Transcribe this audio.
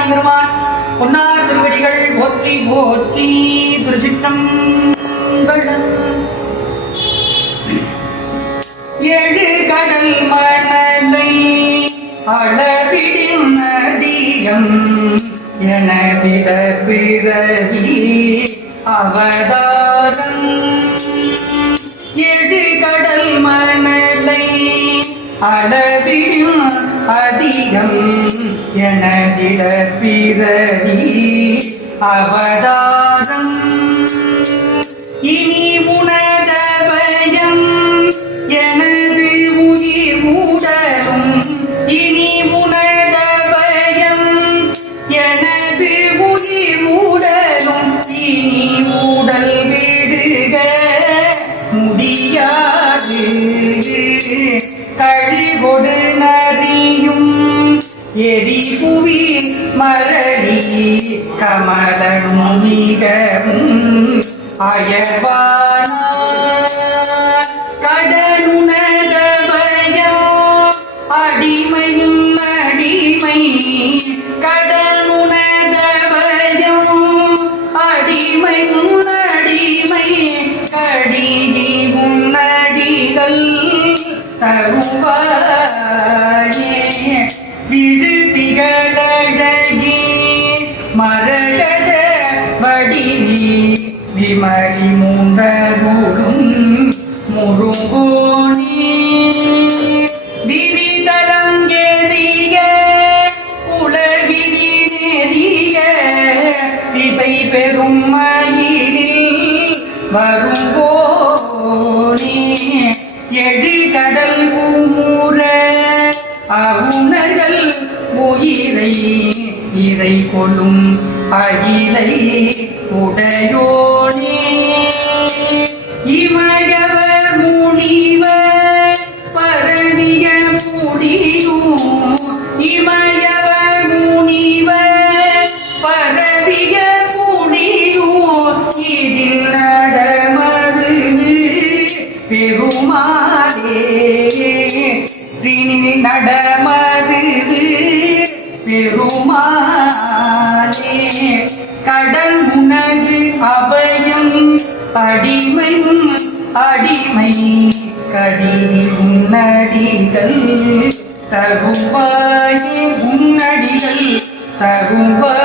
திருஞானி பெருமான் பொன்னார் திருவடிகள் போற்றி போற்றி. திருச்சிற்றம்பலம். ஏழு கடல் மணலை அளவிடின் நதியம் எனதிட பிறவி அவதாரம். ஏழு கடல் மணலை அளவிடின் அதிகம் எனதிட பிறவி அவதாரம். இனி உனதபயம் எனது உயிர் மூடலும். இனி உனதபயம் எனது உயிர் மூடலும். இனி மூடல் விடுக முடியாது. கழிகொடு நரியும் எரிபுவி மரளி கமலனும் மிகவும் அயவான கடனுணதபயம் அடிமையும் அடிமை. கடனுணதபயம் அடிமையும் அடிமை. கடியும் நடிகள் தருவாயே விருதிகளழகி மரகத வடிவி விமலி மூன்றருளும் முருகோணி. விரிதலம் எறிய உலகிரி நெறிய திசை பெரும் மயிலில் வரும்போனே. எழு கடல் கூமுற அவுணர்கள் உயிரை இறை கொள்ளும் அகிலை உடையோனே. இமயவர் முனிவர் பரவிய முடியும். இமயவர் முனிவர் பரவிய முடியும். இதில் நடமரு பெருமாளே. தினில் நடமருவு பெருமாளே. கடல் உனது அபயம் அடிமையும் அடிமை. கடி உன்னடிகள் தருவாயே. உன்னடிகள் தருவாயே.